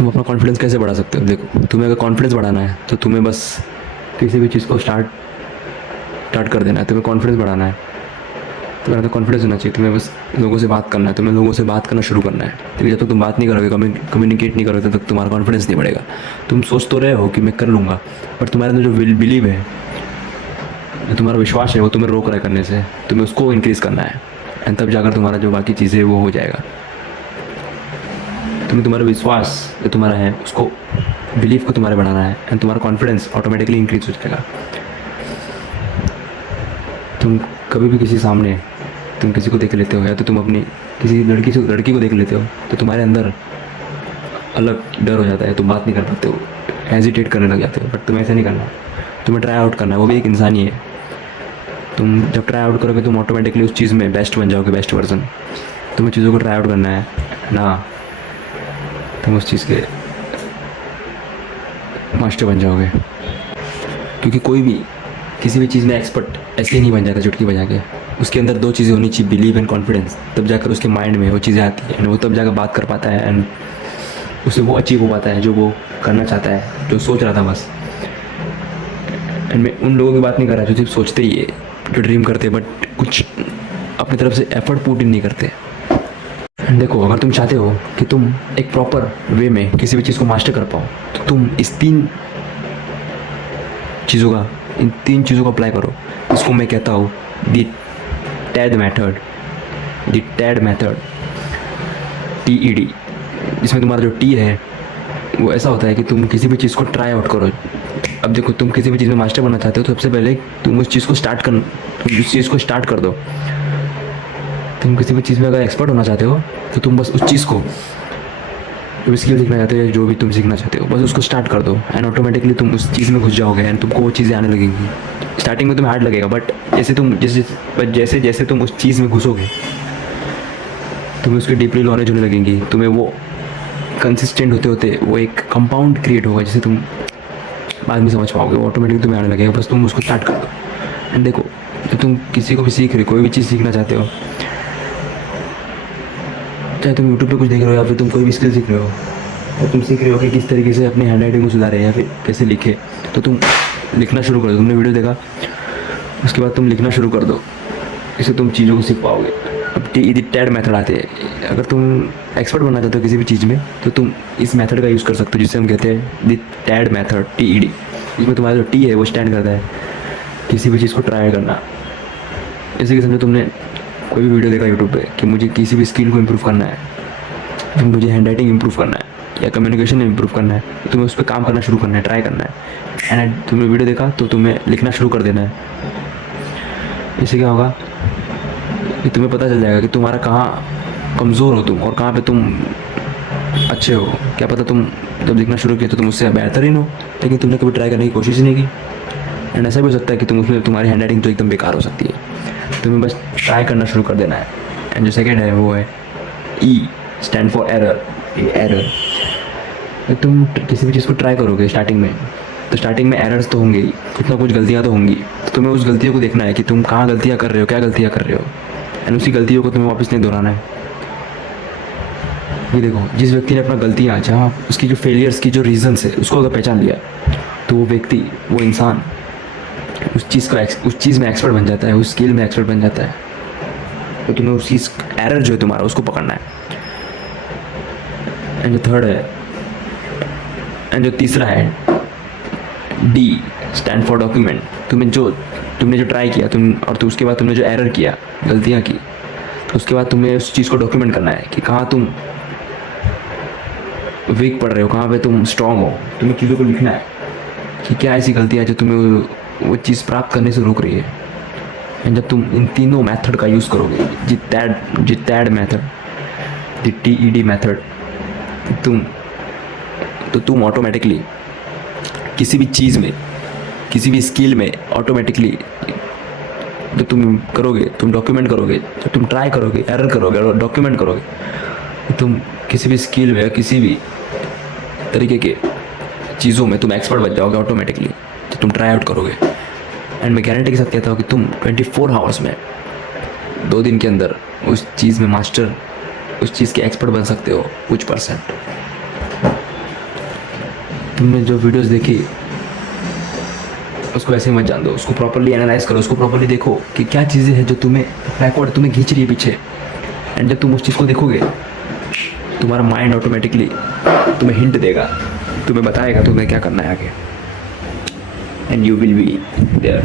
तुम अपना कॉन्फिडेंस कैसे बढ़ा सकते हो? देखो, तुम्हें अगर कॉन्फिडेंस बढ़ाना है तो तुम्हें बस किसी भी चीज़ को स्टार्ट स्टार्ट कर देना है। तुम्हें कॉन्फिडेंस बढ़ाना है, तुम्हें अंदर कॉन्फिडेंस होना चाहिए। तुम्हें बस लोगों से बात करना है, तुम्हें लोगों से बात करना शुरू करना है। क्योंकि जब तक तुम बात नहीं करोगे, कम्युनिकेट नहीं करोगे, तब तक तुम्हारा कॉन्फिडेंस नहीं बढ़ेगा। तुम सोच तो रहे हो कि मैं कर लूँगा, पर तुम्हारे अंदर जो बिलीव है, जो तुम्हारा विश्वास है, वो तुम्हें रोक रहा है करने से। तुम्हें उसको इंक्रीज़ करना है, एंड तब जाकर तुम्हारा जो बाकी चीज़ें है वो हो जाएगा। तुम्हें तुम्हारा विश्वास जो तुम्हारा है, उसको बिलीव को तुम्हारे बढ़ाना है, एंड तुम्हारा कॉन्फिडेंस ऑटोमेटिकली इंक्रीज हो जाएगा। तुम कभी भी किसी सामने तुम किसी को देख लेते हो, या तो तुम अपनी किसी लड़की को देख लेते हो, तो तुम्हारे अंदर अलग डर हो जाता है, तुम बात नहीं कर पाते हो, हेजिटेट करने लग जाते हो। बट तुम्हें ऐसा नहीं करना है, तुम्हें ट्राई आउट करना है। वो भी एक इंसान ही है। तुम जब ट्राई आउट करोगे, तुम ऑटोमेटिकली उस चीज़ में बेस्ट बन जाओगे, बेस्ट वर्जन। तुम्हें चीज़ों को ट्राई आउट करना है ना, तुम उस चीज़ के मास्टर बन जाओगे। क्योंकि कोई भी किसी भी चीज़ में एक्सपर्ट ऐसे ही नहीं बन जाता चुटकी बजा के। उसके अंदर दो चीज़ें होनी चाहिए, बिलीव एंड कॉन्फिडेंस। तब जाकर उसके माइंड में वो चीज़ें आती हैं, एंड वो तब जाकर बात कर पाता है, एंड उसे वो अचीव हो पाता है जो वो करना चाहता है, जो सोच रहा था बस। एंड मैं उन लोगों की बात नहीं कर रहा जो सिर्फ सोचते ही है, जो ड्रीम करते हैं बट कुछ अपनी तरफ से एफर्ट पुट इन नहीं करते। देखो, अगर तुम चाहते हो कि तुम एक प्रॉपर वे में किसी भी चीज़ को मास्टर कर पाओ, तो तुम इन तीन चीज़ों को अप्लाई करो। इसको मैं कहता हूँ दी टैड मेथड, TED। जिसमें तुम्हारा जो टी है वो ऐसा होता है कि तुम किसी भी चीज़ को ट्राई आउट करो। अब देखो, तुम किसी भी चीज़ में मास्टर बनना चाहते हो, तो सबसे पहले तुम उस चीज़ को स्टार्ट कर दो। तुम किसी भी चीज़ में अगर एक्सपर्ट होना चाहते हो, तो तुम बस उस चीज़ को, जो भी स्किल सीखना चाहते हो या जो भी तुम सीखना चाहते हो, बस उसको स्टार्ट कर दो, एंड ऑटोमेटिकली तुम उस चीज़ में घुस जाओगे, एंड तुमको वो चीज़ें आने लगेंगी। स्टार्टिंग में तुम्हें हार्ड लगेगा, बट जैसे जैसे तुम उस चीज़ में घुसोगे, तुम्हें उसकी डीपली नॉलेज होने लगेंगी। तुम्हें वो कंसिस्टेंट होते होते वो एक कंपाउंड क्रिएट होगा, जिसे तुम बाद में समझ पाओगे। वो ऑटोमेटिकली तुम्हें आने लगेगा, बस तुम उसको स्टार्ट कर दो। एंड देखो, जब तुम किसी को भी सीख रहे हो, कोई भी चीज़ सीखना चाहते हो, चाहे तुम यूट्यूब पे कुछ देख रहे हो या फिर तुम कोई भी स्किल सीख रहे हो, और तुम सीख रहे हो कि किस तरीके से अपनी हैंड राइटिंग को सुधारे या फिर कैसे लिखे, तो तुम लिखना शुरू कर दो। तुमने वीडियो देखा, उसके बाद तुम लिखना शुरू कर दो। इससे तुम चीज़ों को सीख पाओगे। अब टैड मेथड आते हैं। अगर तुम एक्सपर्ट बनना चाहते हो किसी भी चीज़ में, तो तुम इस मेथड का यूज़ कर सकते हो, जिसे हम कहते हैं द टैड मेथड, TED। इसमें तुम्हारा जो टी है वो स्टैंड करता है किसी भी चीज़ को ट्राई करना। जैसे कि समझो तुमने कोई भी वीडियो देखा यूट्यूब पे कि मुझे किसी भी स्किल को इम्प्रूव करना है, तो मुझे हैंड राइटिंग इम्प्रूव करना है या कम्युनिकेशन में इम्प्रूव करना है, तो तुम्हें उस पर काम करना शुरू करना है, ट्राई करना है। एंड तुमने वीडियो देखा तो तुम्हें लिखना शुरू कर देना है। इससे क्या होगा कि तुम्हें पता चल जाएगा कि तुम्हारा कहाँ कमज़ोर हो तुम, और कहाँ पे तुम अच्छे हो। क्या पता तुम जब लिखना शुरू किया तो तुम उससे बेहतरीन हो, लेकिन तुमने कभी ट्राई करने की कोशिश ही नहीं की। एंड ऐसा भी हो सकता है कि तुम उसमें तुम्हारी हैंड राइटिंग तो एकदम बेकार हो सकती है। तुम्हें बस ट्राई करना शुरू कर देना है। एंड जो सेकेंड है वो है E, स्टैंड फॉर एरर। तुम किसी भी चीज़ को ट्राई करोगे स्टार्टिंग में, तो स्टार्टिंग में एरर्स तो होंगे ही, कुछ ना कुछ गलतियाँ तो होंगी। तो तुम्हें उस गलतियों को देखना है कि तुम कहाँ गलतियाँ कर रहे हो, क्या गलतियाँ कर रहे हो, एंड उसी गलतियों को तुम्हें वापस नहीं दोहराना है। ये देखो, जिस व्यक्ति ने अपना गलतियाँ, जहाँ उसकी जो फेलियर्स की जो रीजंस है, उसको अगर पहचान लिया, तो वो व्यक्ति, वो इंसान उस चीज़ में एक्सपर्ट बन जाता है, उस स्किल में एक्सपर्ट बन जाता है। तो तुम्हें उस चीज़ एरर जो है तुम्हारा, उसको पकड़ना है। एंड जो थर्ड है, एंड जो तीसरा है D, स्टैंड फॉर डॉक्यूमेंट। तुमने जो ट्राई किया तो उसके बाद तुमने जो एरर किया, गलतियाँ की, तो उसके बाद तुम्हें उस चीज़ को डॉक्यूमेंट करना है कि कहाँ तुम वीक पड़ रहे हो, कहाँ पे तुम स्ट्रांग हो। तुम्हें चीज़ों को लिखना है कि क्या ऐसी गलतियाँ जो तुम्हें वो चीज़ प्राप्त करने से रोक रही है। एंड जब तुम इन तीनों मेथड का यूज़ करोगे, टैड मेथड, द TED मेथड, तुम ऑटोमेटिकली किसी भी चीज़ में, किसी भी स्किल में ऑटोमेटिकली जो तुम करोगे, तुम डॉक्यूमेंट करोगे, जब तुम ट्राई करोगे, एरर करोगे और डॉक्यूमेंट करोगे, तो तुम किसी भी स्किल में, किसी भी तरीके के चीज़ों में तुम एक्सपर्ट बन जाओगे ऑटोमेटिकली, तो तुम ट्राई आउट करोगे। एंड मैं गारंटी के साथ कहता हूँ कि तुम 24 आवर्स में, 2 दिन के अंदर उस चीज़ में मास्टर, उस चीज़ के एक्सपर्ट बन सकते हो कुछ %। तुमने जो वीडियोस देखी उसको ऐसे ही मत जान दो, उसको प्रॉपर्ली एनालाइज करो, उसको प्रॉपर्ली देखो कि क्या चीज़ें हैं जो तुम्हें बैकवर्ड तुम्हें खींच रही है पीछे। एंड जब तुम उस चीज़ को देखोगे तुम्हारा माइंड ऑटोमेटिकली तुम्हें हिंट देगा, तुम्हें बताएगा तुम्हें क्या करना है आगे, and you will be there.